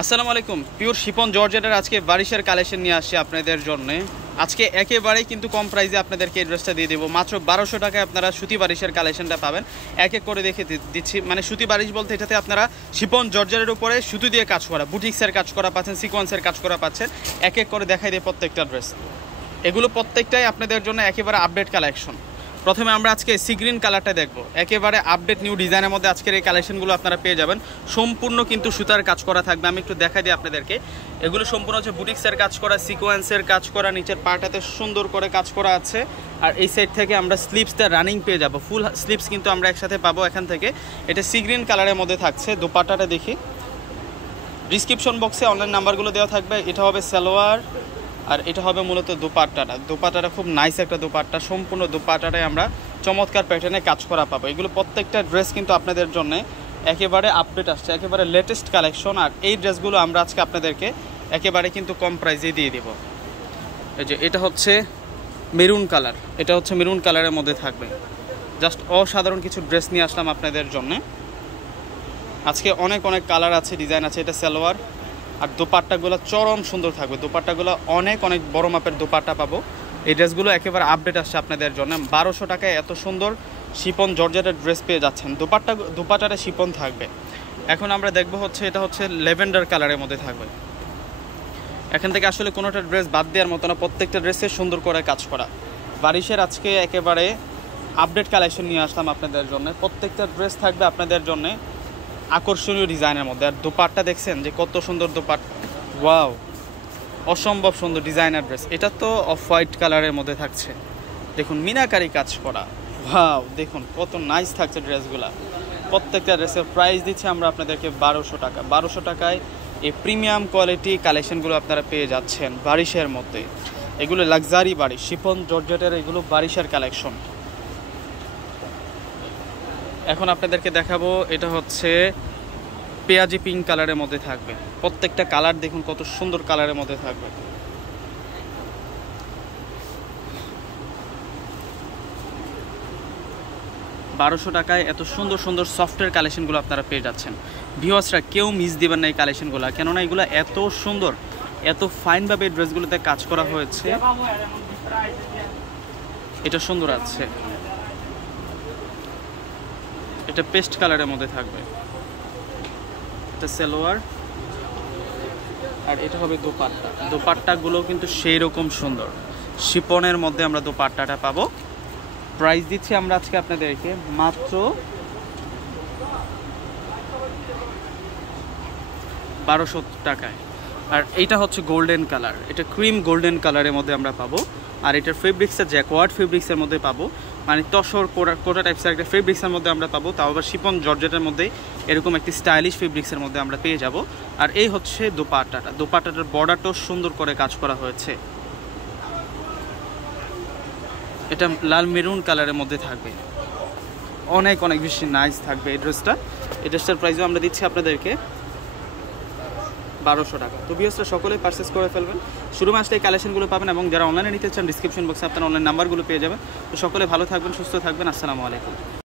আসসালামু আলাইকুম। পিওর শিপন জর্জেটের আজকে বারিশের কালেকশন নিয়ে আসছি আপনাদের জন্য। আজকে একেবারেই কিন্তু কম প্রাইসে আপনাদেরকে এই ড্রেসটা দিয়ে দেবো। মাত্র 1200 টাকায় আপনারা সুতি বারিশের কালেকশনটা পাবেন। এক এক করে দেখে দিচ্ছি। মানে সুতি বারিশ বলতে এটাতে আপনারা শিপন জর্জেটের উপরে সুতি দিয়ে কাজ করা, বুটিক্সের কাজ করা পাচ্ছেন, সিকোয়েন্সের কাজ করা পাচ্ছেন। এক এক করে দেখাই দিয়ে প্রত্যেকটা ড্রেস। এগুলো প্রত্যেকটাই আপনাদের জন্য একেবারে আপডেট কালেকশন। প্রথমে আমরা আজকে সি গ্রিন কালারটা দেখব। একেবারে আপডেট নিউ ডিজাইনের মধ্যে আজকের এই কালেকশনগুলো আপনারা পেয়ে যাবেন। সম্পূর্ণ কিন্তু সুতার কাজ করা থাকবে। আমি একটু দেখাই দিই আপনাদেরকে। এগুলো সম্পূর্ণ হচ্ছে বুটিক্সের কাজ করা, সিকোয়েন্সের কাজ করা, নিচের পার্টটাতে সুন্দর করে কাজ করা আছে। আর এই সাইড থেকে আমরা স্লিপসটা রানিং পেয়ে যাব। ফুল স্লিপস কিন্তু আমরা একসাথে পাবো এখান থেকে। এটা সি গ্রিন কালারের মধ্যে থাকছে। দোপাট্টাটা দেখি, ডিসক্রিপশন বক্সে অনলাইন নাম্বারগুলো দেওয়া থাকবে। এটা হবে সালোয়ার আর এটা হবে মূলত দোপাট্টাটা। দোপাট্টাটা খুব নাইস একটা দোপাট্টা। সম্পূর্ণ দোপাট্টাটাই আমরা চমৎকার প্যাটার্নে কাজ করা পাবো। এগুলো প্রত্যেকটা ড্রেস কিন্তু আপনাদের জন্য একেবারে আপডেট আসছে, একেবারে লেটেস্ট কালেকশন। আর এই ড্রেসগুলো আমরা আজকে আপনাদেরকে একেবারে কিন্তু কম প্রাইসে দিয়ে দিব। এই যে এটা হচ্ছে মেরুন কালার, এটা হচ্ছে মেরুন কালারের মধ্যে থাকবে। জাস্ট অসাধারণ কিছু ড্রেস নিয়ে আসলাম আপনাদের জন্য আজকে। অনেক অনেক কালার আছে, ডিজাইন আছে। এটা সালোয়ার আর দোপাট্টাগুলো চরম সুন্দর থাকবে। দোপাট্টাগুলো অনেক অনেক বড় মাপের দোপাট্টা পাবো। এই ড্রেসগুলো একেবারে আপডেট আসছে আপনাদের জন্য। 1200 টাকায় এত সুন্দর শিপন জর্জেটের ড্রেস পেয়ে যাচ্ছেন। দোপাট্টাটা শিপন থাকবে। এখন আমরা দেখবো হচ্ছে এটা হচ্ছে ল্যাভেন্ডার কালারের মধ্যে থাকবে। এখান থেকে আসলে কোনোটা ড্রেস বাদ দেওয়ার মতো না, প্রত্যেকটা ড্রেসে সুন্দর করে কাজ করা। বারিশের আজকে একেবারে আপডেট কালেকশন নিয়ে আসলাম আপনাদের জন্য। প্রত্যেকটা ড্রেস থাকবে আপনাদের জন্য আকর্ষণীয় ডিজাইনের মধ্যে। আর দোপাট্টা দেখছেন যে কত সুন্দর দোপাট্টা, ওয়াও, অসম্ভব সুন্দর ডিজাইনার ড্রেস। এটা তো অফ হোয়াইট কালারের মধ্যে থাকছে। দেখুন মিনাকারি কাজ করা, ওয়াও, দেখুন কত নাইস থাকছে ড্রেসগুলা। প্রত্যেকটা ড্রেসের প্রাইস দিচ্ছি আমরা আপনাদেরকে 1200 টাকা। 1200 টাকায় এই প্রিমিয়াম কোয়ালিটি কালেকশনগুলো আপনারা পেয়ে যাচ্ছেন বারিশের মধ্যে। এগুলো লাক্সারি বারিশ, শিফন জর্জেটের এগুলো বারিশের কালেকশন। এখন আপনাদেরকে দেখাবো এটা হচ্ছে পেঁয়াজি পিঙ্ক কালারের মধ্যে থাকবে। প্রত্যেকটা কালার দেখুন কত সুন্দর কালারের মধ্যে থাকবে। বারোশো টাকায় এত সুন্দর সুন্দর সফটওয়্যার কালেকশনগুলো আপনারা পেয়ে যাচ্ছেন। ভিউয়ার্সরা কেউ মিস দিবেন না এই কালেকশনগুলো, কেননা এগুলো এত সুন্দর, এত ফাইনভাবে ড্রেসগুলোতে কাজ করা হয়েছে। এটা সুন্দর আছে, এটা পেস্ট কালারের মধ্যে থাকবে। এটা সালোয়ার আর এটা হবে দোপাট্টা। দোপাট্টাগুলো কিন্তু সেই রকম সুন্দর শিপনের মধ্যে আমরা দোপাট্টাটা পাবো। প্রাইস দিচ্ছি আমরা আজকে আপনাদেরকে মাত্র 1200 টাকায়। আর এইটা হচ্ছে গোল্ডেন কালার, এটা ক্রিম গোল্ডেন কালারের মধ্যে আমরা পাবো। আর এটার ফেব্রিক্সটা জ্যাকওয়ার্ড ফেব্রিক্সের মধ্যে পাবো, মানে তসর কোটা টাইপসের একটা ফেব্রিক্সের মধ্যে আমরা পাবো। তাও আবার শিপন জর্জেটের মধ্যে এরকম একটি স্টাইলিশ ফেব্রিক্সের মধ্যে আমরা পেয়ে যাব। আর এই হচ্ছে দোপাট্টাটা। দোপাট্টাটার বর্ডারটাও সুন্দর করে কাজ করা হয়েছে। এটা লাল মেরুন কালারের মধ্যে থাকবে। অনেক অনেক বেশি নাইস থাকবে এই ড্রেসটা। এই ড্রেসটার প্রাইসও আমরা দিচ্ছি আপনাদেরকে 1200 টাকা। তো ভিউয়ার্সরা সকলেই পারচেস করে ফেলবেন। শুরু মাসে এই কালেকশনগুলো পাবেন এবং যারা অনলাইনে নিতে চান ডিসক্রিপশন বক্সে আপনার অনলাইন নাম্বারগুলো পেয়ে যাবেন। তো সকলে ভালো থাকবেন, সুস্থ থাকবেন। আসসালামু আলাইকুম।